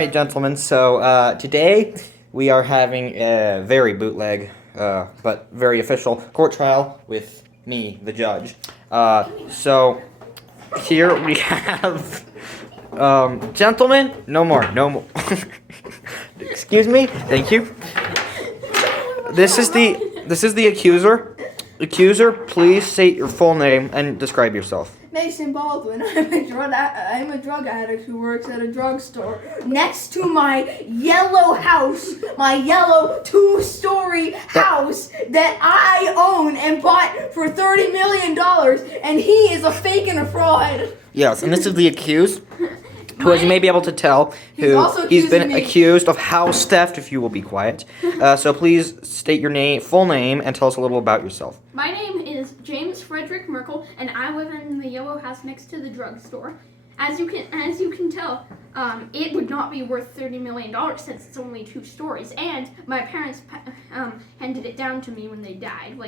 Hey, gentlemen. So today we are having a very bootleg, but very official court trial with me, the judge. So here we have, gentlemen. No more. No more. Excuse me. Thank you. This is the accuser. Accuser, please state your full name and describe yourself. Mason Baldwin. I'm a drug addict who works at a drugstore next to my yellow house, my yellow 2-story house that I own and bought for $30 million, and he is a fake and a fraud. Yes, and this is the accused, who, as you may be able to tell, he's been accused of house theft. If you will be quiet, so please state your full name, and tell us a little about yourself. My name is James Frederick Merkel, and I live in the yellow house next to the drugstore. As you can tell, it would not be worth $30 million since it's only 2 stories. And my parents handed it down to me when they died,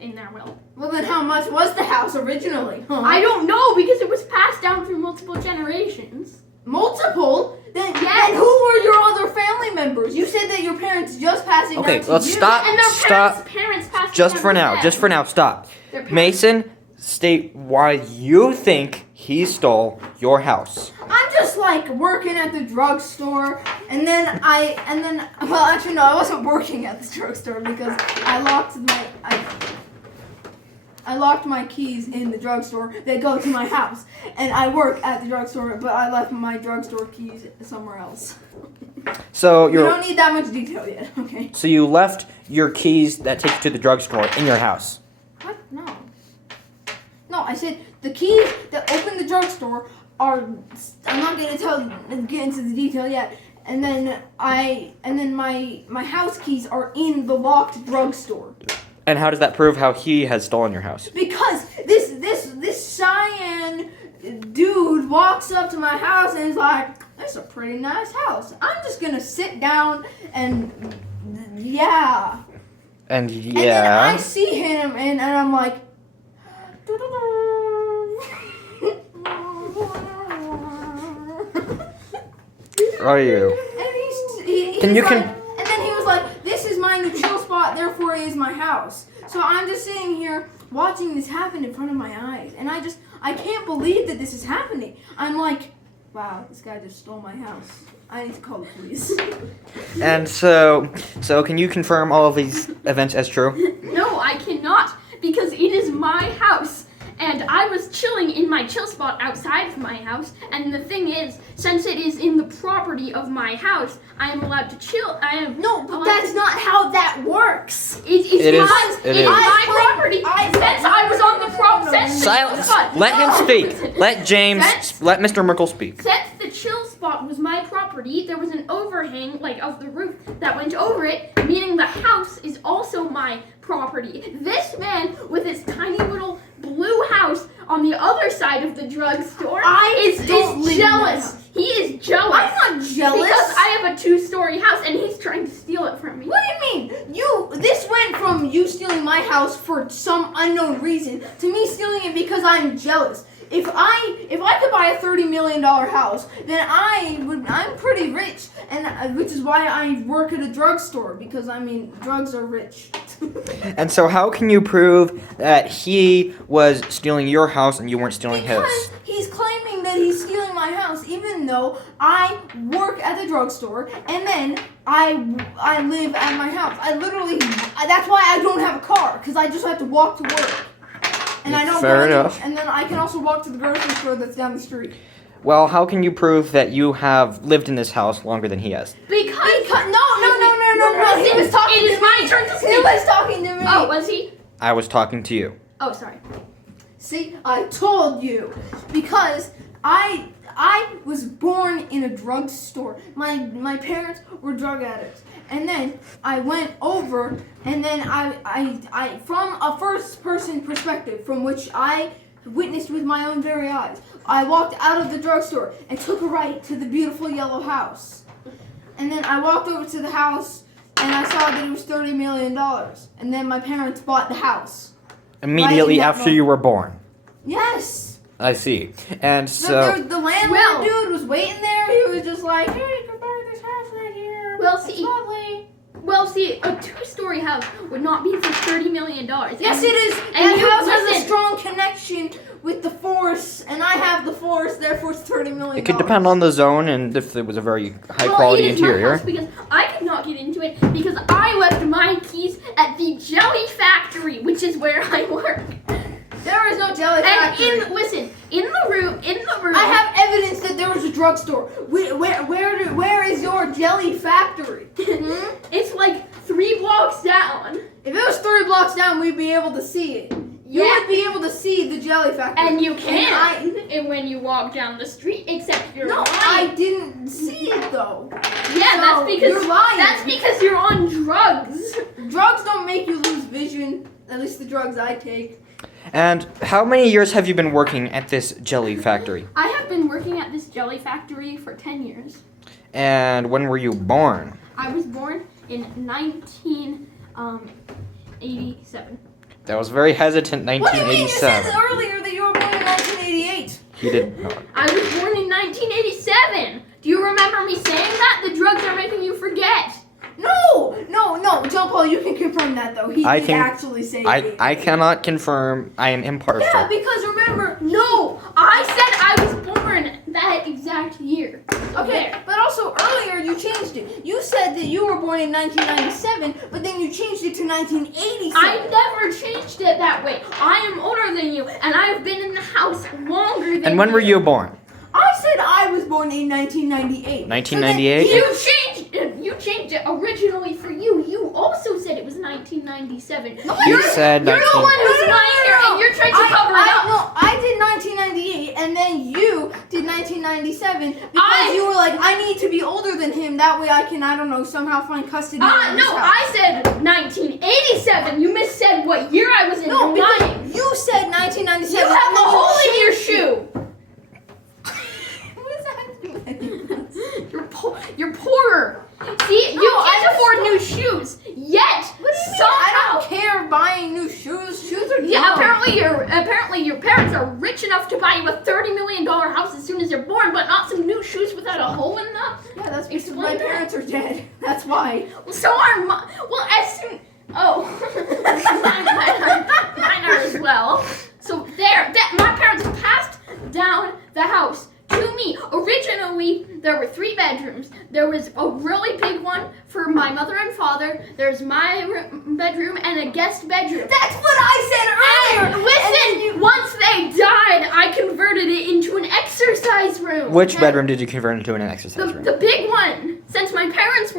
in their will. Well, then how much was the house originally? Huh? I don't know, because it was passed down through multiple generations. Multiple? Then yes. Who were your other family members? You said that your parents just passed it down to you. Okay, let's stop. And their parents passed Just it down for to now. them. Just for now. Stop. Mason, state why you think he stole your house. I'm just working at the drugstore, and then well, actually no, I wasn't working at the drugstore because I locked my keys in the drugstore that go to my house, and I work at the drugstore, but I left my drugstore keys somewhere else. So you don't need that much detail yet, okay? So you left your keys that take you to the drugstore in your house. What? No. No, I said the keys that open the drugstore are. I'm not gonna get into the detail yet. And then my house keys are in the locked drugstore. And how does that prove how he has stolen your house? Because this Cheyenne dude walks up to my house and is like, "That's a pretty nice house. I'm just gonna sit down and yeah." And And then I see him and I'm like. Are you? And then he was like, "This is my new chill spot, therefore it is my house." So I'm just sitting here watching this happen in front of my eyes, and I can't believe that this is happening. I'm like, wow, this guy just stole my house. I need to call the police. And so can you confirm all of these events as true? No, I cannot, because it is my house. And I was chilling in my chill spot outside of my house, and the thing is, since it is in the property of my house, I am allowed to chill. No, but that's not how that works. It is my property. Since I was on the property. Silence. Let him speak. Let Mr. Merkel speak. Since the chill spot was my property, there was an overhang, of the roof that went over it, meaning the house is also my property. This man, with his tiny little blue house on the other side of the drugstore, is jealous. He is jealous. I'm not jealous. Because I have a 2-story house and he's trying to steal it from me. What do you mean? This went from you stealing my house for some unknown reason to me stealing it because I'm jealous. If I could buy a $30 million house, then I'm pretty rich, and which is why I work at a drugstore, because drugs are rich. And so how can you prove that he was stealing your house and you weren't stealing his? Because he's claiming that he's stealing my house, even though I work at the drugstore, and then I live at my house. That's why I don't have a car, because I just have to walk to work. And I don't Fair enough. And then I can also walk to the grocery store that's down the street. Well, how can you prove that you have lived in this house longer than he has? Because no. He was talking to me. It is my turn to speak. He was talking to me. Oh, was he? I was talking to you. Oh, sorry. See, I told you. Because I was born in a drugstore. My parents were drug addicts. And then I went over, and then I from a first-person perspective, from which I witnessed with my own very eyes, I walked out of the drugstore and took a right to the beautiful yellow house. And then I walked over to the house, and I saw that it was $30 million. And then my parents bought the house. Immediately after you were born. Yes. I see. And so The landlord dude was waiting there. He was just like, "Hey, come back." Well, That's see, lovely. a 2-story house would not be for $30 million. Yes, it is. And That you house has a listen. strong connection with the force, and I have the force, therefore it's $30 million. It could depend on the zone and if it was a very high Well, quality it is my interior. house because I could not get into it because I left my keys at the jelly factory, which is where I work. There is no jelly factory. And in the room. I have evidence that there was a drugstore. Where is your jelly factory? Hmm? It's like 3 blocks down. If it was 3 blocks down, we'd be able to see it. You Yeah. would be able to see the jelly factory. And you can. And And when you walk down the street, except you're no, lying. I didn't see it though. Yeah, So, that's because you're lying. That's because you're on drugs. Drugs don't make you lose vision. At least the drugs I take. And how many years have you been working at this jelly factory? I have been working at this jelly factory for 10 years. And when were you born? I was born in 1987. That was very hesitant, What do you mean? You said 1987. earlier that you were born in 1988. He did not. I was born in 1987. Do you remember me saying that? The drugs are making you forget. No, Joe Paul, you can confirm that though. He I did can- actually say it. I cannot confirm. I am impartial. Yeah, because remember, No, I said I was born that exact year. okay, There. but also earlier you changed it. You said that you were born in 1997, but then you changed it to 1987. I never changed it that way. I am older than you, and I have been in the house longer than And when were you born? I said I was born in 1998. 1998? You changed it originally for you. You also said it was 1997. No, You you're- said You're the one who's No, no, lying here, no, and you're trying to cover it up. No, I did 1998, and then you did 1997 because you were like, I need to be older than him. That way I can, I don't know, somehow find custody. of this No, house. I said 1987. You missaid what year I was in. No, You're because lying. you said 1997. You have and a then hole in your changed it. shoe. What does that have to do with anything? You're poorer. See, you can't afford new shoes yet. What do you mean? Somehow. I don't care buying new shoes. Shoes are Yeah, dumb. apparently your parents are rich enough to buy you a $30 million house as soon as you're born, but not some new shoes without a hole in them. Yeah, that's because Explain my that. parents are dead. That's why. Well, so are mine. Well, as soon. Oh, mine are as well. So my parents passed down the house to me. Originally, there were 3 bedrooms. There was a really big one for my mother and father. There's my bedroom and a guest bedroom. That's what I said And earlier. listen, once they died, I converted it into an exercise room. Which bedroom did you convert into an exercise room? The big one. Since my parents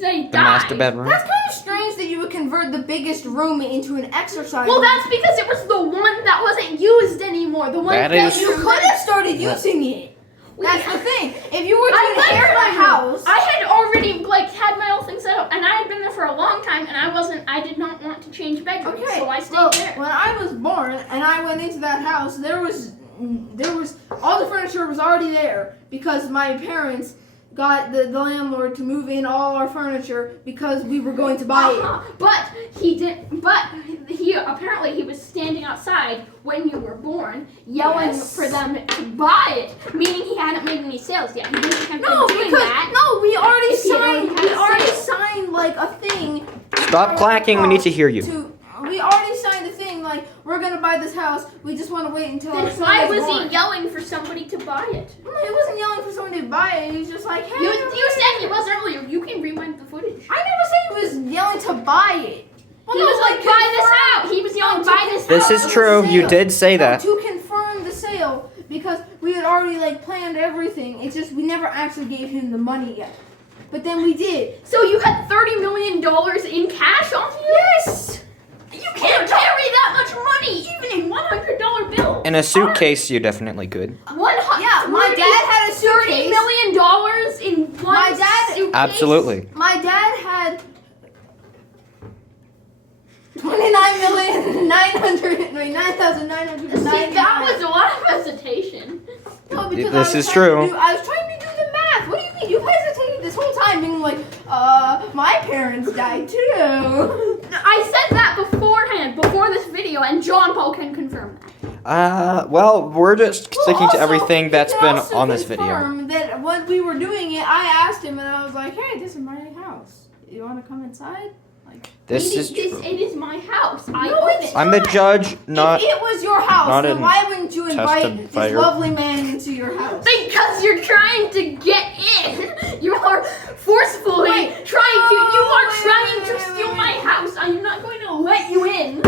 they died. The master bedroom? That's kind of strange that you would convert the biggest room into an exercise Well, room. that's because it was the one that wasn't used anymore. The one That that is You could have started using it. That's the thing. If you were to inherit a house, I had already had my own thing set up, and I had been there for a long time, and I did not want to change bedrooms, okay. so I stayed well, there. when I was born and I went into that house, there was all the furniture was already there because my parents got the landlord to move in all our furniture because we were going to buy it. But he apparently he was standing outside when you were born, yelling Yes. for them to buy it, meaning he hadn't made any sales yet. He didn't have No, been doing because that. we already If he had signed. already had We a already sale. signed like a thing. Stop clacking. We need to hear you. We already signed a thing like we're gonna buy this house. We just want to wait until our Then son why is was born. he yelling for somebody to buy it? He wasn't yelling for somebody to buy it. He was just like, hey. You said he was earlier. You can rewind the footage. I never said he was yelling to buy it. Well, He no, was like, buy this house. He was yelling, buy this This house. is true. You did say that. To confirm the sale because we had already planned everything. It's just we never actually gave him the money yet. But then we did. So you had $30 million in cash on you? Yes. You can't carry that much money, even in $100 bills. In a suitcase, you definitely could. Yeah, my dad had a $30 suitcase. million in one My dad- suitcase? Absolutely. My dad had 9,999. See, that was a lot of hesitation. No, because This I was is trying true. to do- I was trying to do the math. What do you mean? You hesitated this whole time, being like, my parents died too. I said that beforehand, before this video, and John Paul can confirm that. Well, we're just sticking to Also, everything you that's can been also on this video. confirm that when we were doing it, I asked him and I was like, "Hey, this is my house. You want to come inside?" Like, This is true. It is my house. I No, own it's it. I'm the judge, not. if it was your house, not then an why wouldn't you invite this testifier. lovely man into your house? Because you're trying to get in. You are forcefully Wait. trying to. You are Wait, trying wait, to wait, steal wait, my wait. house. I'm not going to let you in.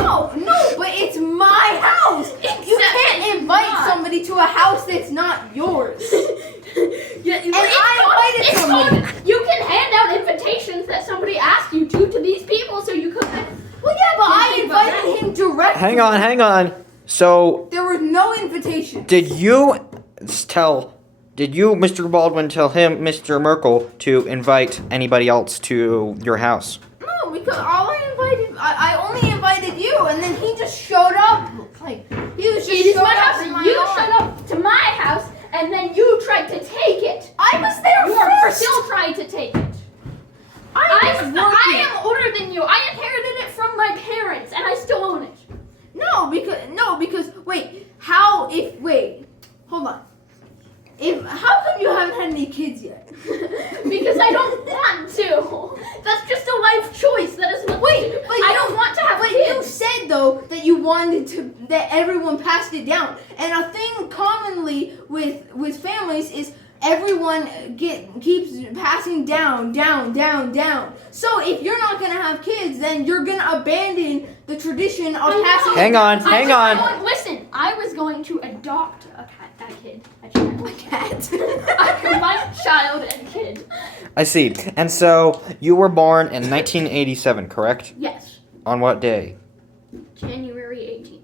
No, but it's my house. You can't Exactly invite not. somebody to a house that's not yours. Yeah, And I invited somebody. You can hand out invitations that somebody asked you to these people, so you could. Well, yeah, but I invited him directly. Hang on. So, There was no invitation. did you, Mr. Baldwin, tell him, Mr. Merkel, to invite anybody else to your house? No, because I only invited you, and then he just showed up. Like, he was just It is showed my up house. in my You yard. showed up to my house, and then you tried to take it. I was there You are first. still trying to take it. I was I working. am older tan you. I inherited it from my parents, and I still own it. No, because hold on. How come you haven't had any kids yet? Because I don't want to. That's just a life choice. That is not. I don't want to have But you kids. said though that you wanted to that everyone passed it down, and a thing commonly with families is everyone keeps passing down. So if you're not gonna have kids, then you're gonna abandon the tradition of I know. passing. Hang on. Listen, I was going to adopt a cat. My child and kid. I see. And so, you were born in 1987, correct? Yes. On what day? January 18th.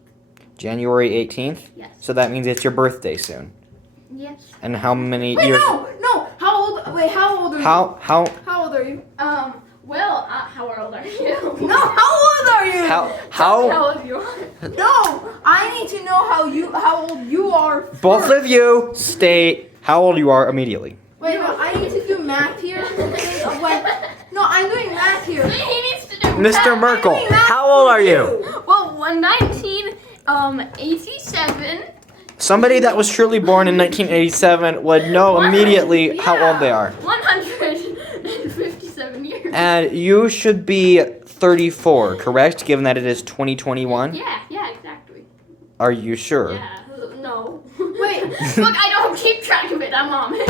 January 18th? Yes. So that means it's your birthday soon. Yes. And how many Wait, years? no. How old are you? How? How old are you? Well, how old are you? No, how old are you? Tell me How? how old you are. No, I need to know how old you are. Both first. of you state how old you are immediately. Wait, no, I need to do math here. No, I'm doing math here. He needs to do Mr. math. Merkel, doing math how old for are you? Well, 1987. Somebody that was truly born in 1987 would know immediately how old they are. 157 years. And you should be 34, correct? Given that it is 2021? Yeah, exactly. Are you sure? Yeah, no. Wait. Look, I don't keep track of it. I'm Amish.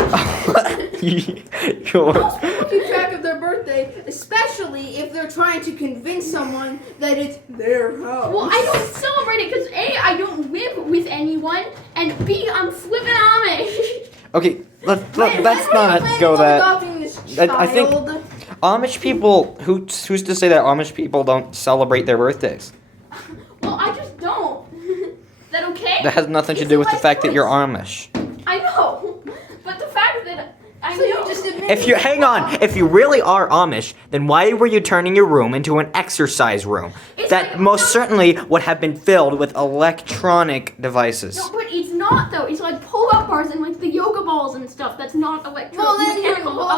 Most people keep track of their birthday, especially if they're trying to convince someone that it's their house. Well, I don't celebrate it because A, I don't live with anyone, and B, I'm flipping Amish. Okay, let's Wait, not when are you go planning on that. adopting this I think- child? Amish people, who's to say that Amish people don't celebrate their birthdays? Well, I just don't. Is that okay? That has nothing to It's do a with the life fact that you're choice. Amish. I know, but the fact that I So you know. just admit If you hang on, if you really are Amish, then why were you turning your room into an exercise room? It's That like- most no. certainly would have been filled with electronic devices. No, but it's not though. It's like pull-up bars and like the yoga balls and stuff. That's not Well,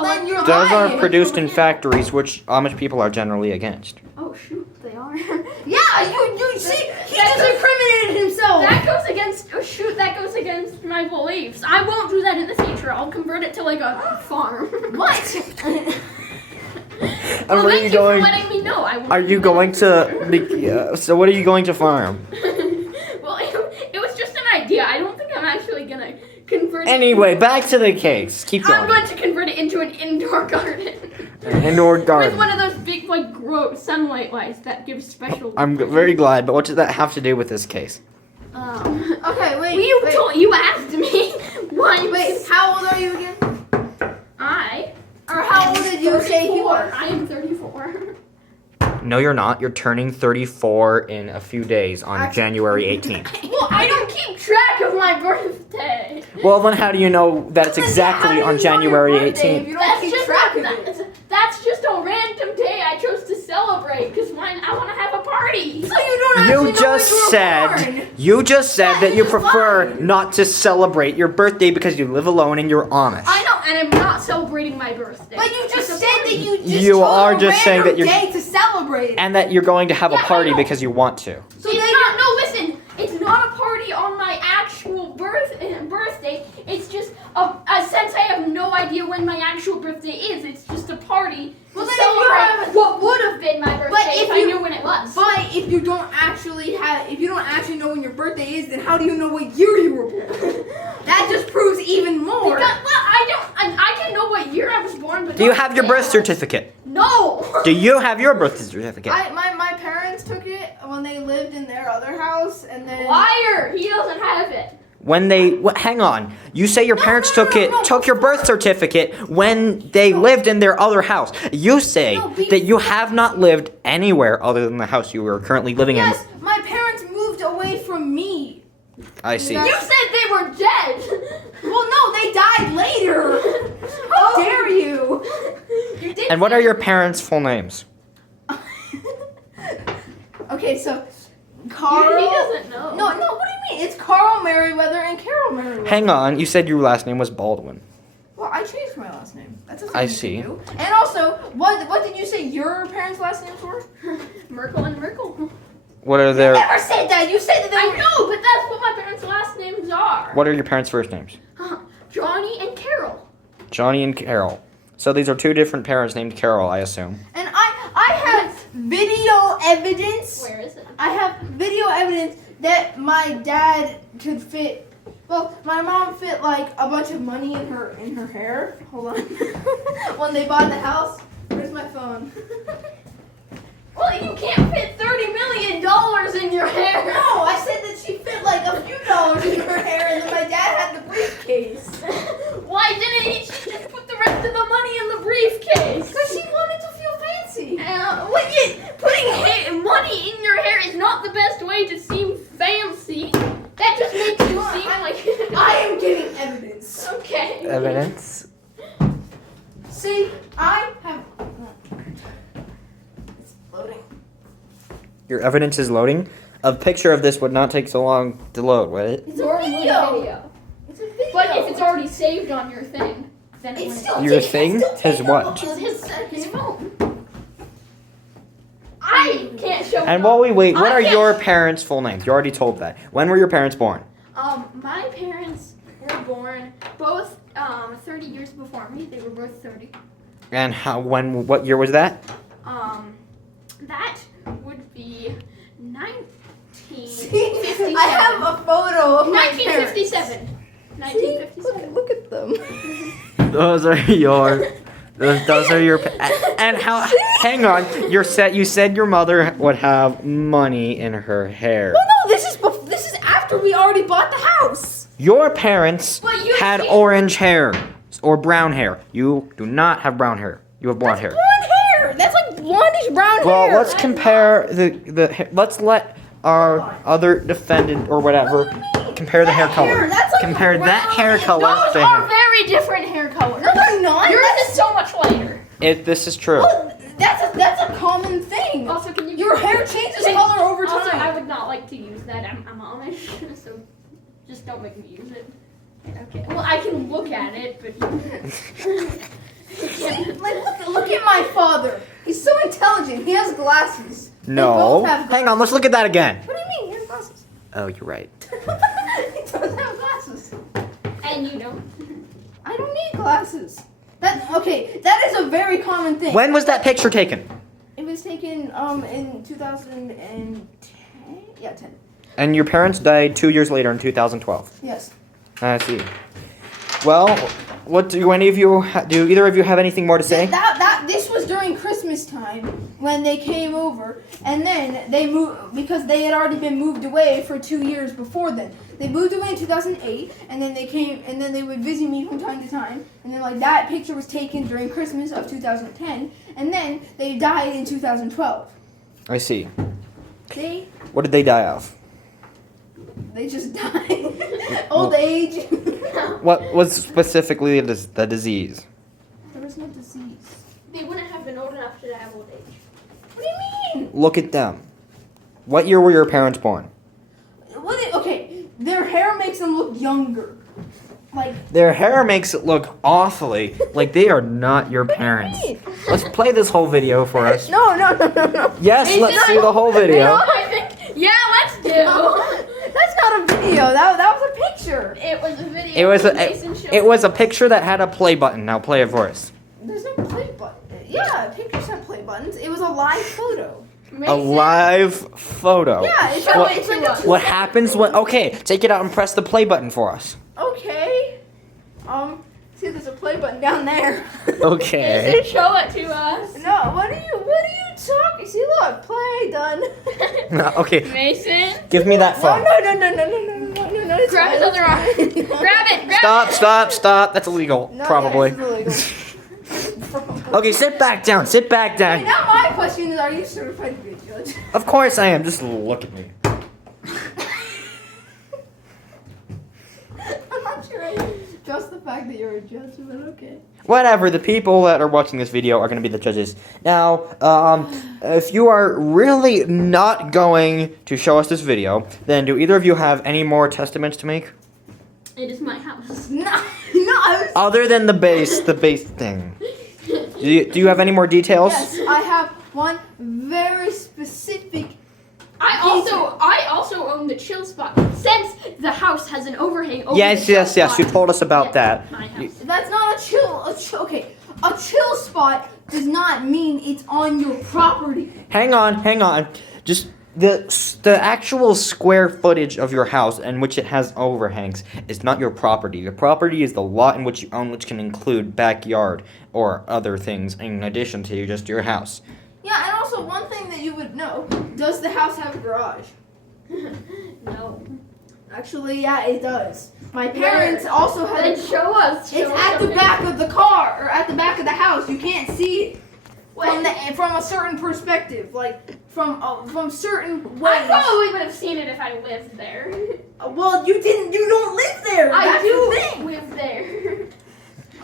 then you're Those lying. are produced in factories, which Amish people are generally against. Oh shoot, they are. Yeah, you see, he just incriminated himself. That goes against. Oh shoot, that goes against my beliefs. I won't do that in the future. I'll convert it to like a farm. What? And Well, what are thank you you for going? letting me know. I won't Are do you that. going to? So what are you going to farm? Well, it was just an idea. I don't think I'm actually gonna convert. Anyway, back to the case. Keep I'm going. going to convert it into an indoor garden. An indoor With garden. one of those big, like, gross sunlight lights that give special. I'm very glad, but what does that have to do with this case? Okay, wait. You asked me once. Wait, how old are you again? Or how old did you say you were? I am 34. No, you're not. You're turning 34 in a few days on Actually- January 18th. Well, I don't keep track of my birthday. Well, then how do you know that it's exactly on January 18th? You don't keep track of it. That's just a random day I chose to celebrate because I want to have a party. So you don't actually know when you were born. You just said that you is prefer lying. not to celebrate your birthday because you live alone and you're Amish. I know, and I'm not celebrating my birthday. But you just It's a said that party. you just You chose are a just saying that random you're- day to celebrate. And that you're going to have a Yeah, I party know. because you want to. So It's then not. No, listen. It's not a party on my actual birthday. It's just Since I have no idea when my actual birthday is, it's just a party Well, to then if you celebrate have- what would have been my birthday if I knew when it was. But if you don't actually know when your birthday is, then how do you know what year you were born? That just proves even more. I can know what year I was born, but Do you not have your the birth day. certificate? No. Do you have your birth certificate? My parents took it when they lived in their other house, and then Liar! He doesn't have it. When they hang on, you say your parents took your birth certificate when they lived in their other house. You say that you have not lived anywhere other than the house you are currently living in. Yes, my parents moved away from me. I see. You said they were dead. Well, no, they died later. How dare you? You did. And what are your parents' full names? Okay, so Carl. He doesn't know. No, what do you mean? It's Carl Merriweather and Carol Merriweather. Hang on, you said your last name was Baldwin. Well, I changed my last name. That's a thing I you see. can do. And also, what did you say your parents' last names were? Merkel and Merkel. What are You their never said that. You said that they I were. know, but that's what my parents' last names are. What are your parents' first names? Johnny and Carol. Johnny and Carol. So these are two different parents named Carol, I assume. And I have video evidence. Where is it? I have video evidence that my dad could fit. Well, my mom fit like a bunch of money in her hair. Hold on. When they bought the house. Where's my phone? Well, you can't fit $30 million in your hair. No, I said that she fit like a few dollars in her hair, and then my dad had the briefcase. Why didn't he just put the rest of the money in the briefcase? Because she wanted to feel fancy. Putting money in your hair is not the best way to seem fancy. That just makes you seem like... I am getting evidence. Okay. Evidence? See, I have. It's loading. Your evidence is loading? A picture of this would not take so long to load, would it? It's a Normally video. It's a video. But if it's already saved on your thing, then it It's wouldn't. still Your taking- thing it's still has taking what? His phone. I can't show. And while we wait, what I are can't- your parents' full names? You already told that. When were your parents born? My parents were born both 30 years before me. They were both 30. And what year was that? That would be 1957. See, I have a photo of my parents. 1957. 1957. Look at them. Those are your. Those are your. And how? Hang on. You said your mother would have money in her hair. Well, no, this is after we already bought the house. Your parents But you had see- orange hair or brown hair. You do not have brown hair. You have blonde hair. Blonde hair. That's like blondish brown Well, hair. let's compare let's let our other defendant or whatever compare the hair color. That's like Compare that hair color Those to are hair. very different hair colors. No, they're not. Yours is so much lighter. This is true. Well, that's a common thing. Also, can you? Your hair changes color over Also, I time. would not like to use that. I'm Amish, so just don't make me use it. Okay. Well, I can look at it, but. See, like look at my father. He's so intelligent. He has glasses. They No. both have Hang on, let's look at that again. What do you mean? He has glasses. Oh, you're right. He doesn't have glasses. And you don't. I don't need glasses. That is a very common thing. When was that picture taken? It was taken in 2010. Yeah, 10. And your parents died 2 years later in 2012. Yes. I see. Well, what do any of you do? Either of you have anything more to say? This was during Christmas time when they came over, and then they moved because they had already been moved away for 2 years before then. They moved away in 2008, and then they came, and then they would visit me from time to time, and then like that picture was taken during Christmas of 2010, and then they died in 2012. I see. They What did they die of? just died. Old age. What was specifically the disease? There was no disease. They wouldn't have been old enough to die of old age. What do you mean? Look at them. What year were your parents born? Okay, their hair makes them look younger. Like Their hair makes it look awfully like they are not your parents. Let's play this whole video for us. no. Yes, Is let's it see not- the whole video. I think. Yeah, let's do. That's not a video. That was a picture. picture. It was a video. It was Mason showed it was a us. picture that had a play button. Now play it for us. There's no play button. Yeah, pictures have play buttons. It was a live photo. A Mason, live photo. Yeah, it's, Show it's it like to a What happens when? Okay, take it out and press the play button for us. Okay. See, there's a play button down there. Okay. Mason, show it to us. No, what are you talking? See, look, play done. Okay, Mason, give me that phone. No. It's grab his fine, other arm. it's fine. Grab it. Grab Stop. That's illegal. No, Probably. yeah, it's illegal. Okay, sit back down. Sit back Okay, down. now my question is, are you certified to be a judge? Of course I am. Just look at me. I'm not sure I trust the fact that you're a judge, but okay. Whatever. The people that are watching this video are going to be the judges. Now, if you are really not going to show us this video, then do either of you have any more testaments to make? It is my house. No, I was. Other than the base thing. Do you have any more details? Yes, I have one very specific. I also own the chill spot since the house has an overhang over Yes. the chill You spot. told us about Yes, that. my house. That's not a chill. Okay, a chill spot does not mean it's on your property. Hang on. Just the actual square footage of your house in which it has overhangs is not your property. Your property is the lot in which you own, which can include backyard or other things in addition to just your house. Yeah, and also one thing that you would know: does the house have a garage? No. Actually, yeah, it does. My parents also had. Then show us. It's at the back of the car or at the back of the house. You can't see it from a certain perspective, like from certain ways. I probably would have seen it if I lived there. Well, you didn't. You don't live there. I That's the do thing. live there.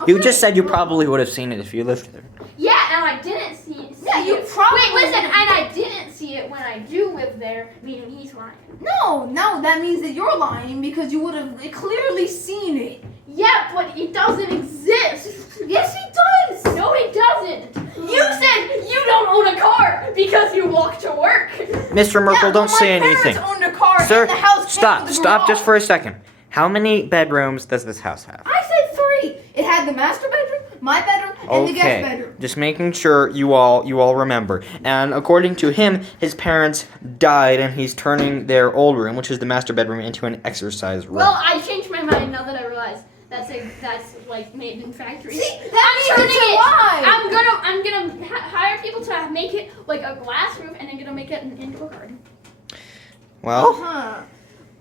You Okay. just said you probably would have seen it if you lived there. Yeah, and I didn't see it. Yeah, you probably. Wait, listen, and I didn't see it when I do live there, meaning he's lying. No, that means that you're lying because you would have clearly seen it. Yeah, but it doesn't exist. Yes, it does. No, it doesn't. You said you don't own a car because you walk to work. Mr. Merkel, Yeah, don't but say my anything. parents owned a car Sir, and the house stop came with the just garage. for a second. How many bedrooms does this house have? I said 3. It had the master bedroom, my bedroom, and the guest bedroom. Just making sure you all remember. And according to him, his parents died, and he's turning their old room, which is the master bedroom, into an exercise room. Well, I changed my mind now that I realize that's like made in factories. See, that means it's a lie. I'm gonna hire people to make it like a glass roof, and I'm gonna make it an indoor garden. Well, Uh-huh.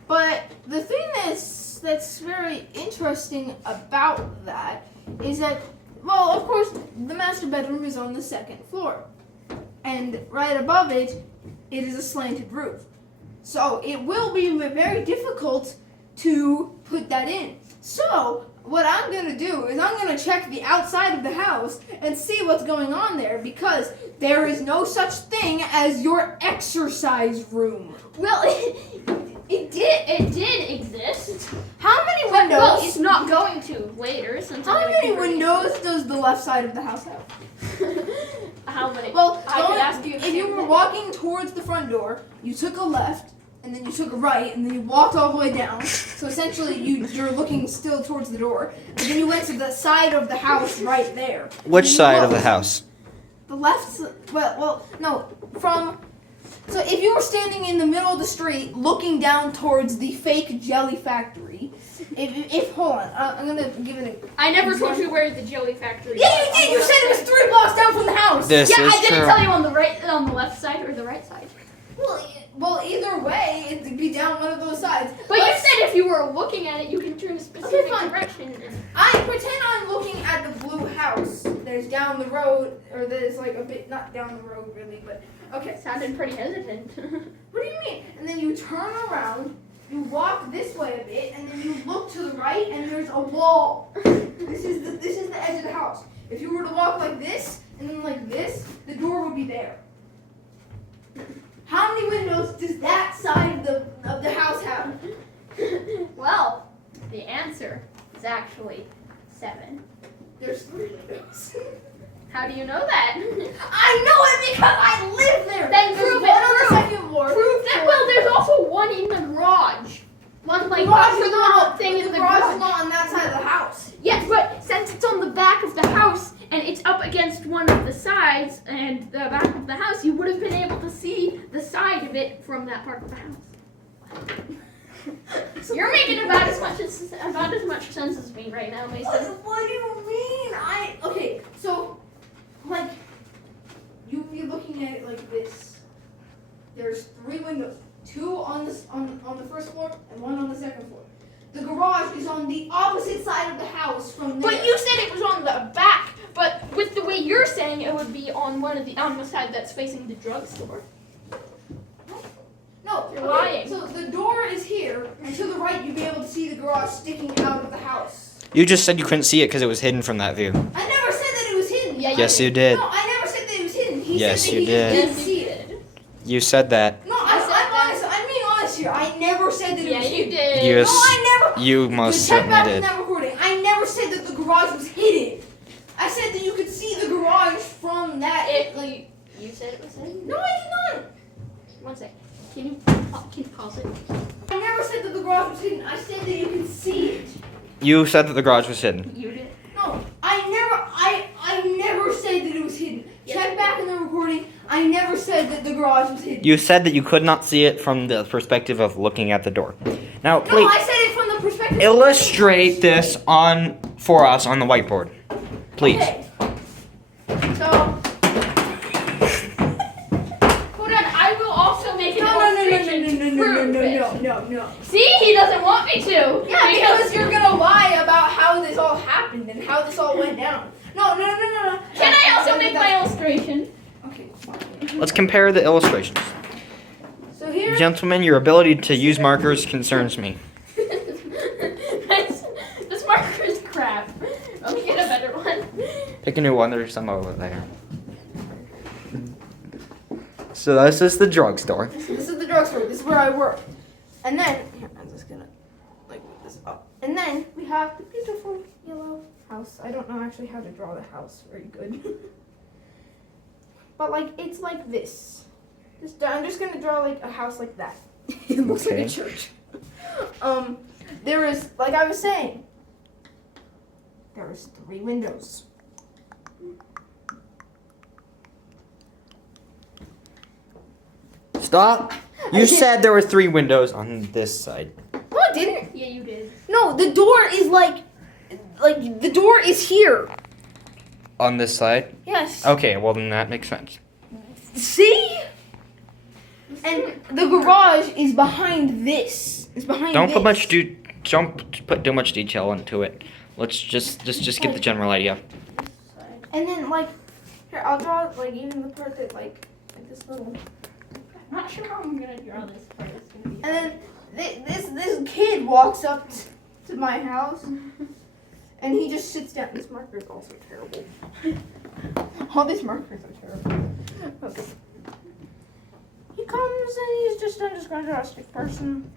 But the thing that's very interesting about that is that, well, of course, the master bedroom is on the 2nd floor. And right above it, it is a slanted roof. So it will be very difficult to put that in. So what I'm going to do is I'm going to check the outside of the house and see what's going on there, because there is no such thing as your exercise room. Well, it did exist. How many Well, windows? it's not going to later since How I'm gonna many convert it. windows does the left side of the house have? How many? Well, I could ask you. if you were walking towards the front door, you took a left, and then you took a right, and then you walked all the way down. So essentially, you're looking still towards the door. And then you went to the side of the house right there. which And you side of the looked. house? The left. Well, no. So if you were standing in the middle of the street, looking down towards the fake jelly factory, if hold on, I'm gonna give it a. I never told you where the jelly factory was. Yeah, you did. You said it was 3 blocks down from the house. This Yeah, is I didn't true. tell you on the left side or the right side. Well, either way, it'd be down one of those sides. But you said if you were looking at it, you can turn a specific fine. direction. I pretend I'm looking at the blue house. There's down the road, or there's like a bit, not down the road really, but okay. Sounded pretty hesitant. What do you mean? And then you turn around, you walk this way a bit, and then you look to the right, and there's a wall. This is the edge of the house. If you were to walk like this and then like this, the door would be there. How many windows does that side of the house have? Well, the answer is actually 7. There's 3 windows. How do you know that? I know it because I live there. Then There's prove one it. on the second floor. Prove that. Well, there's also one in the garage. One like garage is the not, thing the in the garage garage. is not on that side of the house. Yes, but since it's on the back of the house and it's up against one of the sides and the back of the house, you would have been able to see the side of it from that part of the house. You're making about as much sense as me right now, Mason. What do you mean? Okay, so like you're looking at it like this. There's 3 windows, 2 on the first floor and 1 on the second floor. The garage is on the opposite side of the house from there. But you said it was on the back. But with the way you're saying, it would be on on the side that's facing the drugstore. No, You're lying. So the door is here, and to the right you'd be able to see the garage sticking out of the house. You just said you couldn't see it because it was hidden from that view. I never said that it was hidden. Yeah, Yes, you did. No, I never said that it was hidden. He Yes, said that you he did. didn't see it. You said that. No, I'm honest. I'm being honest here. I never said that it was Yeah, you hidden. did. You No, I never. You most Check certainly back in did. that recording. I never said that the garage was hidden. I said that you could see the garage from that. You said it was hidden? No, I did not. One sec. Can you pause it? I never said that the garage was hidden. I said that you could see it. You said that the garage was hidden. You did. No, I never said that it was hidden. Yes. Check back in the recording. I never said that the garage was hidden. You said that you could not see it from the perspective of looking at the door. Now, No, please I said it from the perspective. illustrate this for us on the whiteboard, please. Okay. So. Hold on, I will also make an No. illustration to prove it. No. See, he doesn't want me to. Yeah, because you're gonna lie about how this all happened and how this all went down. No. Can I also make my illustration? Okay, fine. Let's compare the illustrations. So here. Gentlemen, your ability to use markers concerns me. This marker is crap. Let me get a better one. Pick a new one, there's some over there. So this is the drugstore. This is the drugstore. This is where I work. And then here, I'm just gonna like move this up. And then we have the beautiful yellow house. I don't know actually how to draw the house very good. But like it's like this. I'm just gonna draw like a house like that. It looks like Okay. a church. There is, like I was saying, there is 3 windows. Stop. You said there were 3 windows on this side. No, I didn't. Yeah, you did. No, the door is like the door is here. On this side? Yes. Okay, well then that makes sense. See? And the garage is behind this. It's behind Don't put this. put too much detail into it. Let's just get the general idea. And then like here, I'll draw like even the part that like this little. I'm not sure how I'm gonna draw this part. It's gonna be. And then this kid walks up to my house, and he just sits down. This marker is also terrible. All these markers are terrible. Okay. He comes and he's just, I'm just gonna draw a stick person.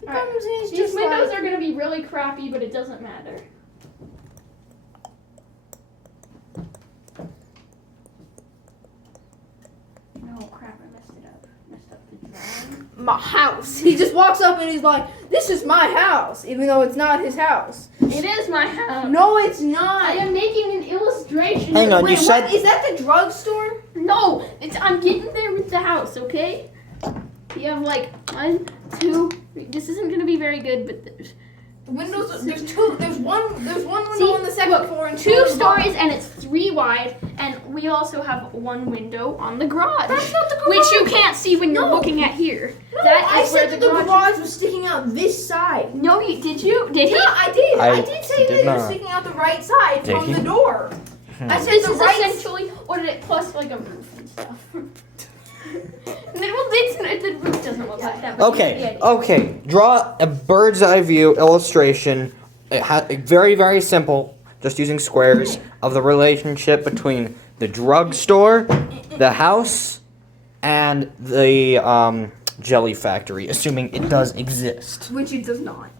He Alright. comes and he's These just windows like, are gonna be really crappy, but it doesn't matter. No crap, I messed it up. Messed up the drawing. my house. He just walks up and he's like, this is my house, even though it's not his house. It is my house. No, it's I not. am making an illustration. Hang on, Wait, you said what? Is that the drugstore? No, I'm getting there with the house, okay? You have like 1, 2, 3. This isn't gonna be very good, but there's Windows. There's one window See, on the second look, floor and 2 on the bottom. stories, and it's 3 wide, and we also have 1 window on the garage. That's not the garage. Which you can't see when you're No. looking at here. No, That I is where said that the garage. garage was sticking out this side. No, did you? Did he? Yeah, I did. I I did say did that it was not. sticking out the right side Did from he? the door. I said This the is right. essentially what it plus like a roof and stuff. The roof doesn't look like that. But Okay, okay. Draw a bird's eye view illustration. Very, very simple. Just using squares of the relationship between the drugstore, the house, and the jelly factory, assuming it does exist. Which it does not.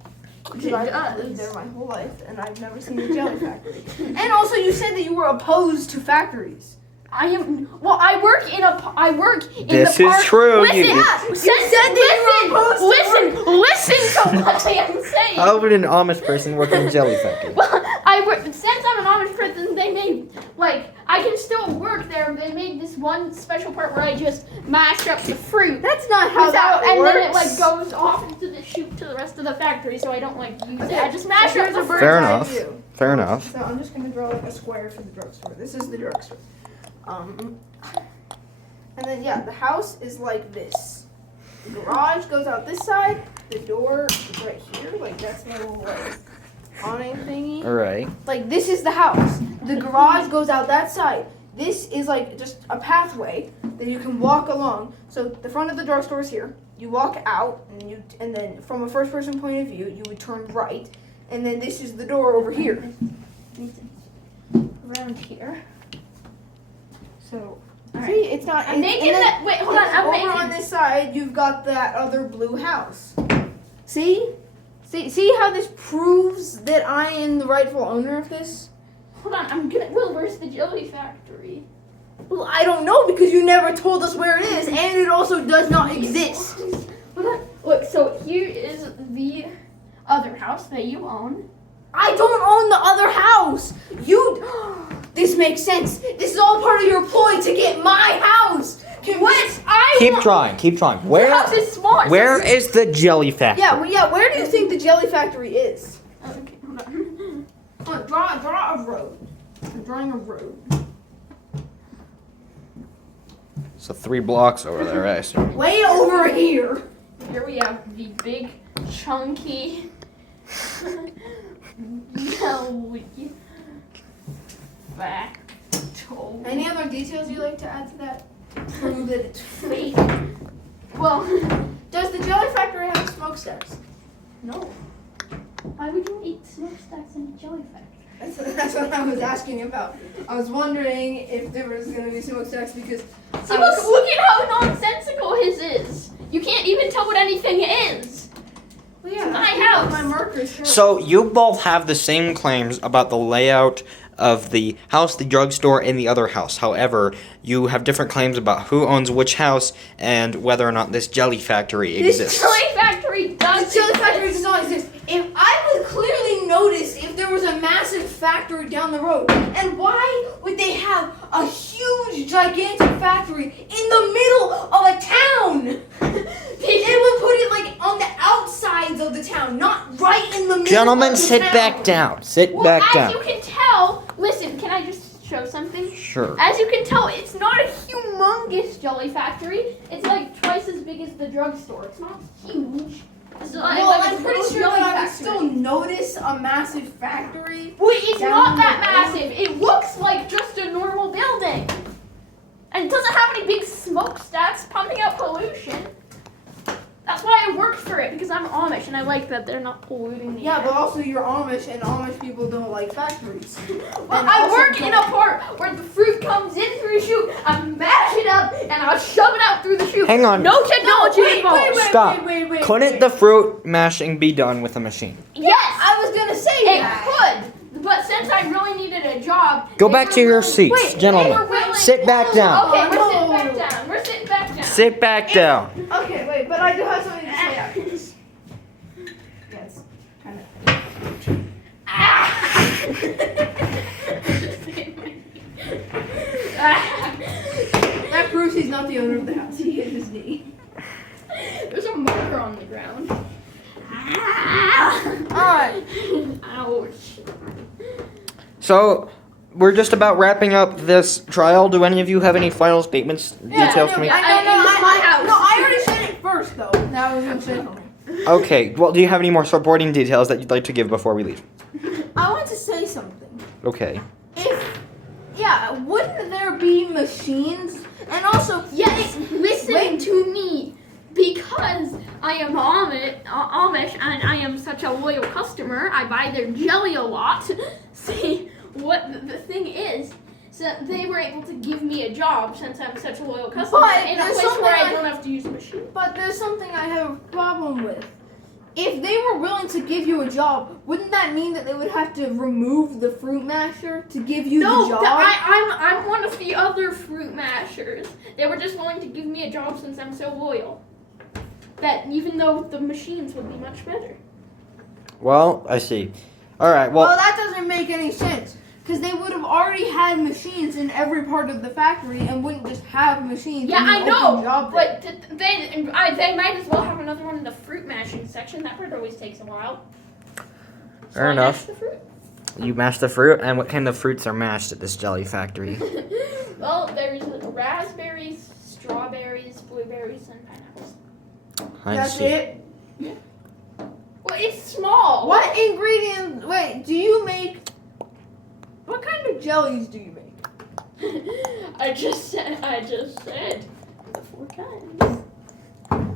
It Because I've does. lived there my whole life and I've never seen a jelly factory. And also, you said that you were opposed to factories. I work in This the park. is true. Listen, You listen to what I am saying. How would an Amish person work in a jelly factory? Well, since I'm an Amish person, they made, I can still work there. They made this one special part where I just mash up the fruit. That's not how that and works. then it, goes off into the chute to the rest of the factory, so I don't, use it. I just mash up the fruit. Fair enough. Fair enough. So I'm just gonna draw a square for the drugstore. This is the drugstore. And then the house is like this. The garage goes out this side. The door is right here. That's my little awning thingy. All right. This is the house. The garage goes out that side. This is just a pathway that you can walk along. So the front of the drugstore is here. You walk out, and then from a first-person point of view, you would turn right, and then this is the door over here. Around here. So All see, it's not. I'm making that. Wait, hold on. I'm over making. on this side, you've got that other blue house. See how this proves that I am the rightful owner of this? Hold on. I'm gonna. Well, where's the jelly factory? Well, I don't know because you never told us where it is, and it also does not exist. Hold on. Look. So here is the other house that you own. I don't own the other house. This makes sense. This is all part of your ploy to get my house. Keep trying. The house is small. Where is the jelly factory? Where do you think the jelly factory is? Okay, hold on. Draw a road. I'm drawing a road. So 3 blocks over there, I assume. Way over here. Here we have the big, chunky, jelly factory. Any other details you'd like to add to that? Prove that it's fake. Well, Does the jelly factory have smokestacks? no. Why would you eat smokestacks in a jelly factory? That's what I was asking about. I was wondering if there was going to be smokestacks because. See, look at how nonsensical his is. You can't even tell what anything is. Well, yeah, my that's house. My marker's sure. So you both have the same claims about the layout of the house, the drugstore, and the other house. However, you have different claims about who owns which house and whether or not this jelly factory exists. This jelly factory does. The jelly factory does not exist. If I would clearly notice if there was a massive factory down the road, and why would they have a huge, gigantic factory in the middle of a town? They would put it on the outsides of the town, not right in the middle. Gentlemen, of the sit town. back down. Sit Well, back as down. you can tell, listen, can I just show something? Sure. As you can tell, it's not a humongous jelly factory. It's twice as big as the drugstore. It's not huge. It's I'm pretty sure jelly that I would factory. still notice a massive factory. Wait, it's down not that the road. massive. It looks like just a normal building. And it doesn't have any big smokestacks pumping out pollution. That's why I work for it, because I'm Amish and I like that they're not polluting the Yeah, air. but also you're Amish, and Amish people don't like factories. Well, I work in a part where the fruit comes in through the chute, I mash it up, and I'll shove it out through the chute. Hang on. No technology wait, involved. wait, wait. Stop. wait, Couldn't wait. the fruit mashing be done with a machine? Yes, I was gonna say it that. could. But since I really needed a job, Go they back were to your willing- seats, Wait, gentlemen. they were willing- Sit back down. Okay, we're No. sitting back down. We're sitting back down. Sit back down. Okay, wait, but I do have something to say after this. Yes, kind of. That proves he's not the owner of the house. He hit his knee. There's a marker on the ground. Alright. Ouch. So, we're just about wrapping up this trial. Do any of you have any final statements, details to me? I already said it first, though. Now I was gonna say something. Okay, well, do you have any more supporting details that you'd like to give before we leave? I want to say something. Okay. Wouldn't there be machines? And also, Yes, listen to me. Because I am Amish and I am such a loyal customer, I buy their jelly a lot. See, what the thing is, so they were able to give me a job since I'm such a loyal customer But in a there's place where I something don't have to use a machine. But there's something I have a problem with. If they were willing to give you a job, wouldn't that mean that they would have to remove the fruit masher to give you the job? I'm one of was the other fruit mashers. They were just willing to give me a job since I'm so loyal. That even though the machines would be much better. Well, I see. All right. Well, Well, that doesn't make any sense. Because they would have already had machines in every part of the factory and wouldn't just have machines. Yeah, in the I know. open job there. But they might as well have another one in the fruit mashing section. That part always takes a while. Fair I enough. mashed the fruit. you mash the fruit, and what kind of fruits are mashed at this jelly factory? Well, there's raspberries, strawberries, blueberries, and pineapples. I That's see. it. Well, it's small. What ingredients? Wait, do you make? What kind of jellies do you make? I just said the 4 kinds.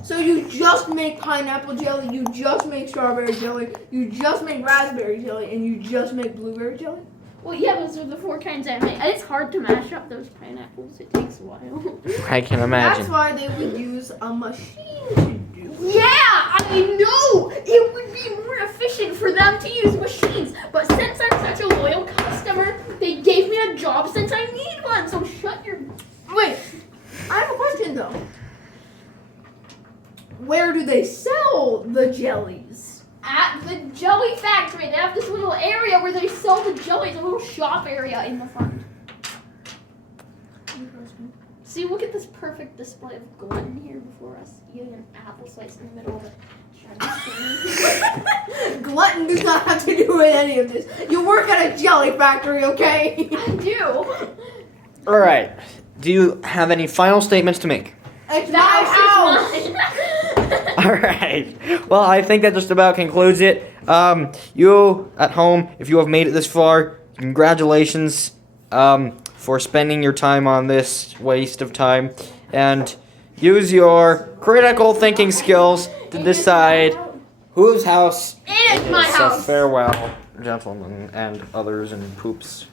So you just make pineapple jelly, you just make strawberry jelly, you just make raspberry jelly, and you just make blueberry jelly? Well, yeah, those are the 4 kinds I make. It's hard to mash up those pineapples. It takes a while. I can That's imagine. why they would use a machine to do. Yeah, I know. It would be more efficient for them to use machines. But since I'm such a loyal customer, they gave me a job since I need one. So shut your... Wait, I have a question though. Where do they sell the jellies? At the jelly factory, they have this little area where they sell the jellies, a little shop area in the front. See, look at this perfect display of glutton here before us, eating an apple slice in the middle of it. Glutton does not have to do with any of this. You work at a jelly factory, okay? I do. All right. Do you have any final statements to make? It's The my house house. is mine. All right. Well, I think that just about concludes it. You at home, if you have made it this far, congratulations for spending your time on this waste of time. And use your critical thinking skills to decide whose house It is my is. So house. farewell, gentlemen and others and poops.